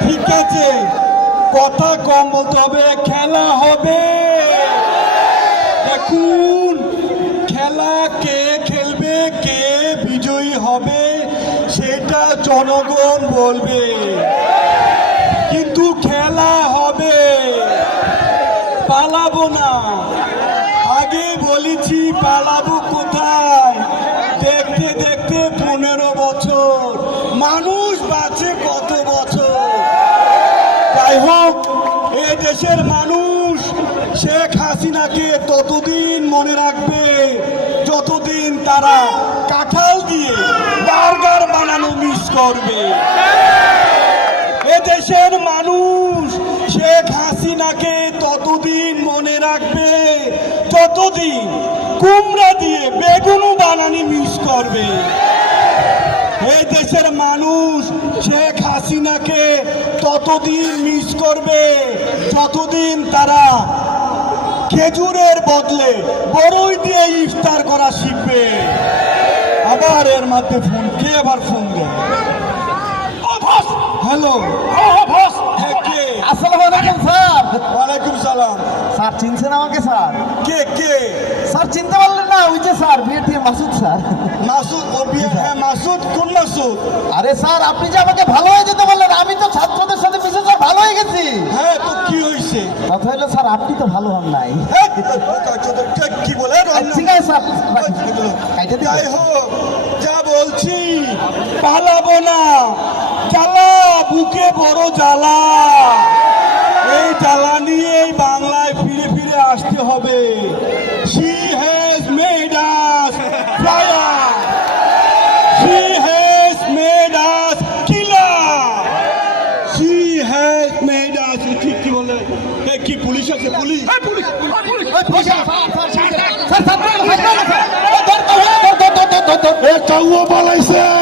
ঠিক আছে। কথা কম বলতে হবে, খেলা হবে। দেখুন, খেলা কে খেলবে, কে বিজয়ী হবে, সেটা জনগণ বলবে। কিন্তু খেলা হবে। পালাবো না। আগে বলেছি পালাবো কোথায়? দেখতে দেখতে পনেরো বছর। মানুষ বাঁচে কত বছর? যাই হোক, এ দেশের মানুষ শেখ হাসিনাকে ততদিন মনে রাখবে, যতদিন তারা কাঁঠাল দিয়ে বার্গার বানানো মিস করবে। এ দেশের মানুষ শেখ হাসিনাকে ততদিন মনে রাখবে ততদিন কুমড়া দিয়ে বেগুনও বানানি মিস করবে এই দেশের মানুষ শেখ হাসিনাকে ততদিন মিস করবে যতদিন তারা খেজুরের বদলে বড়ই দিয়ে ইফতার করা শিখবে। আবার এর মধ্যে ফোন কে আবার ফোন দেয় হ্যালো। হ্যাঁ আসসালামু আলাইকুম স্যার। ওয়ালাইকুম সালাম। স্যার চিনছেন আমাকে স্যার? কে কে? স্যার চিনতে পারলেন না ওই যে sir BAT Masud sir. Masud ও বিয়ে হ্যাঁ মাসুদ কোন মাসুদ? আরে স্যার আপনি যে আমাকে ভালো হয়ে যেতে বললেন আমি তো ছাত্রদের সাথে মিশে স্যার ভালো হয়ে গেছি। হ্যাঁ তো কি হয়েছে? কথা হলো স্যার আপনি তো ভালো হন নাই। হ্যাঁ, কি বলে ঠিক আছে স্যার। যাই হোক যা বলছি পালাবো না। জ্বালা বুকে বড় জ্বালা। এই জ্বালা নিয়ে এই বাংলায় ফিরে ফিরে আসতে হবে। কি বলে এ, কি পুলিশ আছে পুলিশ পুলিশ ওই, sir, sir, sir, sir, sir, sir, sir, sir, sir, ধর, ধর, ধর, ধর,